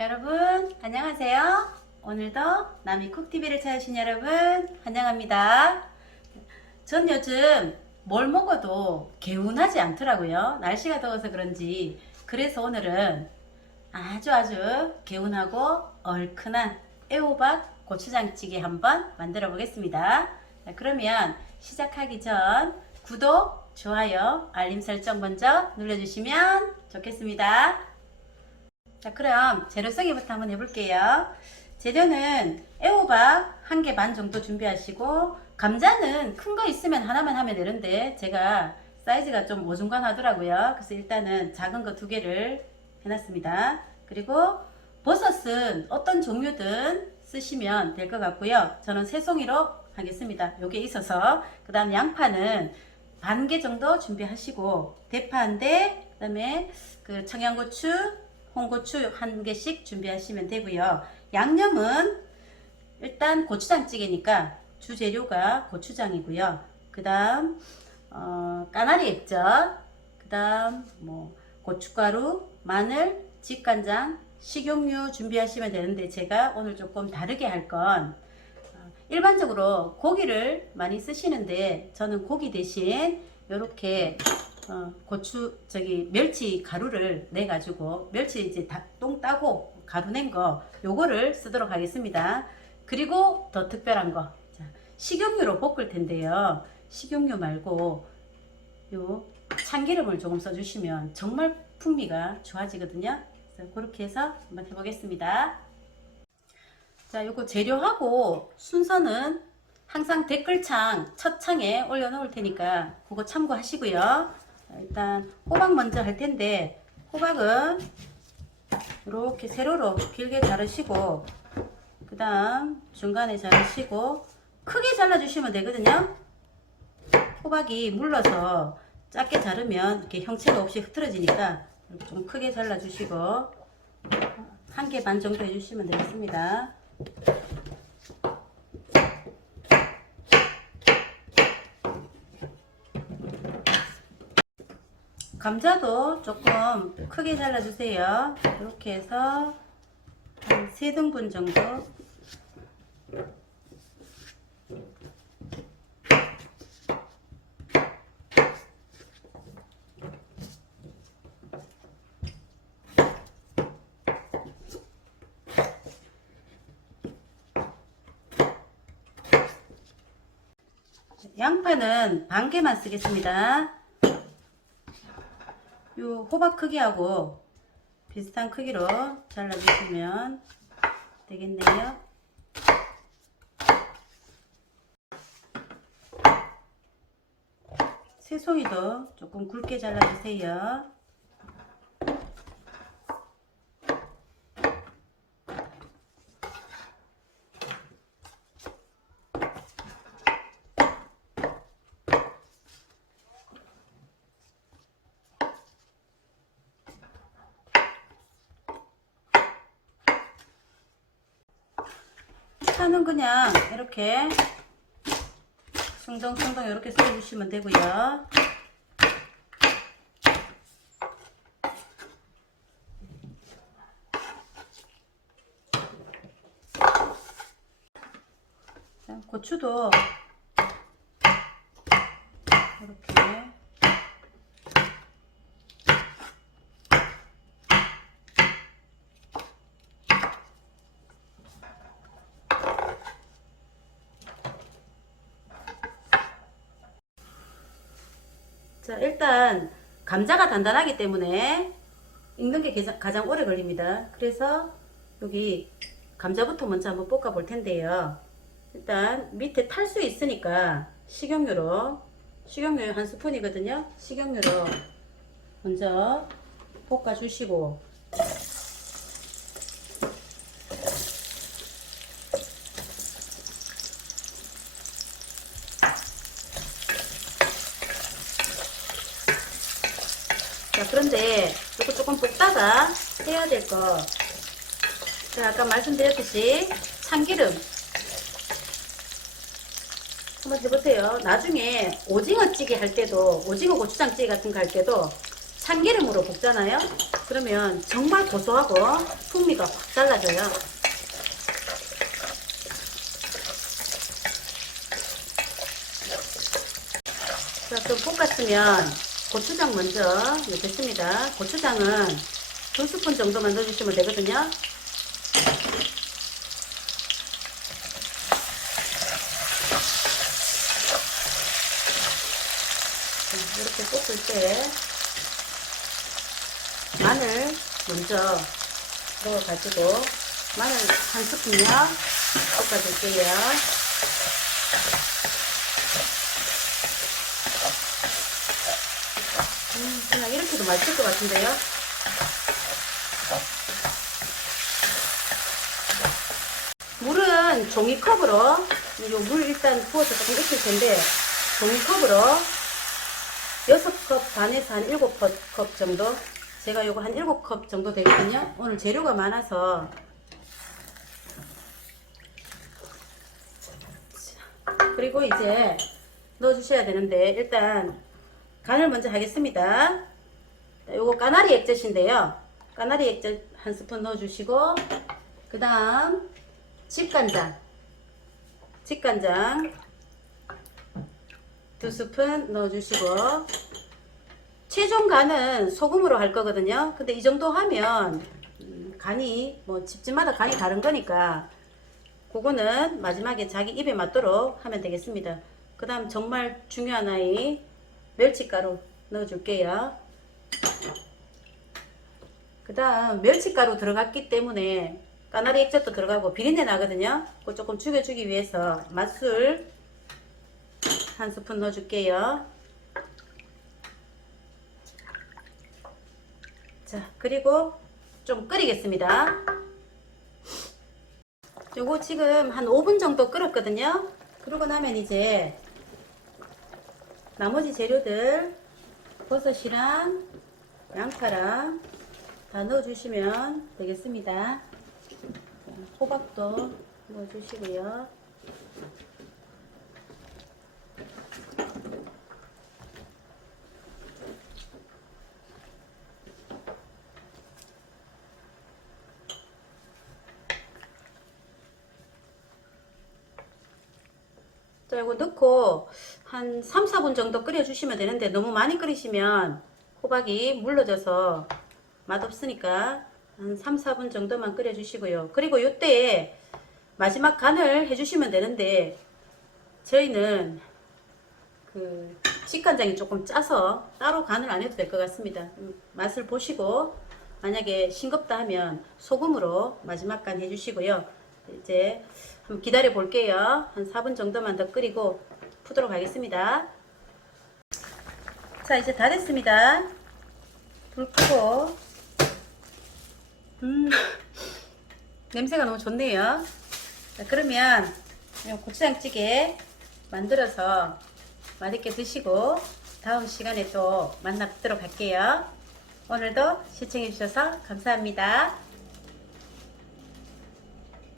여러분 안녕하세요. 오늘도 남이 쿡TV를 찾으신 여러분 환영합니다. 전 요즘 뭘 먹어도 개운하지 않더라고요. 날씨가 더워서 그런지 그래서 오늘은 아주 아주 개운하고 얼큰한 애호박 고추장찌개 한번 만들어 보겠습니다. 자, 그러면 시작하기 전 구독, 좋아요, 알림 설정 먼저 눌러주시면 좋겠습니다. 자, 그럼 재료성이부터 한번 해볼게요. 재료는 애호박 한 개 반 정도 준비하시고 감자는 큰 거 있으면 하나만 하면 되는데 제가 사이즈가 좀 어중간하더라고요. 그래서 일단은 작은 거 두 개를 해놨습니다. 그리고 버섯은 어떤 종류든 쓰시면 될 것 같고요. 저는 새송이로 하겠습니다. 요게 있어서 그 다음 양파는 반 개 정도 준비하시고 대파 한 대, 그 다음에 그 청양고추, 홍고추 한 개씩 준비하시면 되고요. 양념은 일단 고추장찌개니까 주재료가 고추장이고요. 그 다음 어, 까나리 액젓, 그 다음 뭐 고춧가루, 마늘, 직간장, 식용유 준비하시면 되는데 제가 오늘 조금 다르게 할건 어, 일반적으로 고기를 많이 쓰시는데 저는 고기 대신 이렇게 어, 고추 저기 멸치 가루를 내 가지고 멸치 이제 다 똥 따고 가루 낸 거 요거를 쓰도록 하겠습니다. 그리고 더 특별한 거 자, 식용유로 볶을 텐데요. 식용유 말고 요 참기름을 조금 써주시면 정말 풍미가 좋아지거든요. 그렇게 해서 한번 해보겠습니다. 자, 요거 재료하고 순서는 항상 댓글창 첫 창에 올려놓을 테니까 그거 참고하시고요. 자, 일단 호박 먼저 할 텐데 호박은 이렇게 세로로 길게 자르시고 그 다음 중간에 자르시고 크게 잘라주시면 되거든요. 호박이 물러서 작게 자르면 이렇게 형체가 없이 흐트러지니까 좀 크게 잘라주시고 한 개 반 정도 해주시면 되겠습니다. 감자도 조금 크게 잘라주세요. 이렇게 해서 한 3등분 정도 양파는 반 개만 쓰겠습니다. 요 호박 크기하고 비슷한 크기로 잘라주시면 되겠네요. 새송이도 조금 굵게 잘라주세요. 파는 그냥 이렇게 숭덩숭덩 이렇게 썰어주시면 되고요. 자, 고추도 이렇게 자, 일단 감자가 단단하기 때문에 익는 게 가장- 오래 걸립니다. 그래서 여기 감자부터 먼저 한번 볶아 볼 텐데요. 일단 밑에 탈 수 있으니까 식용유로 식용유 한 스푼이거든요. 식용유로 먼저 볶아 주시고 그런데 이거 조금 볶다가 해야 될 거. 제가 아까 말씀드렸듯이 참기름. 한번 해보세요. 나중에 오징어 찌개 할 때도, 오징어 고추장찌개 같은 거 할 때도 참기름으로 볶잖아요. 그러면 정말 고소하고 풍미가 확 달라져요. 자, 좀 볶았으면 고추장 먼저 넣겠습니다. 고추장은 두 스푼 정도만 넣어주시면 되거든요. 자, 이렇게 볶을 때 마늘 먼저 넣어가지고 마늘 한 스푼요 볶아줄게요. 음, 그냥 이렇게도 맛있을 것 같은데요. 물은 종이컵으로 요물 일단 부어서 조금 익힐 텐데 종이컵으로 6컵 반에서 한 7컵 정도. 제가 요거 한 7컵 정도 되거든요. 오늘 재료가 많아서. 그리고 이제 넣어 주셔야 되는데 일단 간을 먼저 하겠습니다 요거 까나리 액젓인데요. 까나리 액젓 한 스푼 넣어 주시고 그 다음 집간장. 집간장 두 스푼 넣어주시고 최종 간은 소금으로 할 거거든요. 근데 이 정도 하면 음, 간이 뭐 집집마다 간이 다른 거니까 그거는 마지막에 자기 입에 맞도록 하면 되겠습니다. 그 다음 정말 중요한 아이 멸치가루 넣어줄게요 그 다음 멸치가루 들어갔기 때문에 까나리 액젓도 들어가고 비린내 나거든요. 그거 조금 죽여주기 위해서 맛술 한 스푼 넣어줄게요. 자, 그리고 좀 끓이겠습니다. 요거 지금 한 5분 정도 끓었거든요. 그러고 나면 이제 나머지 재료들 버섯이랑 양파랑 다 넣어주시면 되겠습니다. 호박도 넣어주시고요. 자, 이거 넣고 한 3, 4분 정도 끓여주시면 되는데 너무 많이 끓이시면 호박이 물러져서 맛없으니까 한 3, 4분 정도만 끓여주시고요. 그리고 이때 마지막 간을 해주시면 되는데 저희는 그 식간장이 조금 짜서 따로 간을 안 해도 될 것 같습니다. 음, 맛을 보시고 만약에 싱겁다 하면 소금으로 마지막 간 해주시고요. 이제 한번 기다려 볼게요. 한 4분 정도만 더 끓이고 푸도록 하겠습니다. 자 이제 다 됐습니다. 불 끄고 음, 냄새가 너무 좋네요. 자, 그러면 이 고추장찌개 만들어서 맛있게 드시고 다음 시간에 또 만나 뵙도록 할게요. 오늘도 시청해주셔서 감사합니다.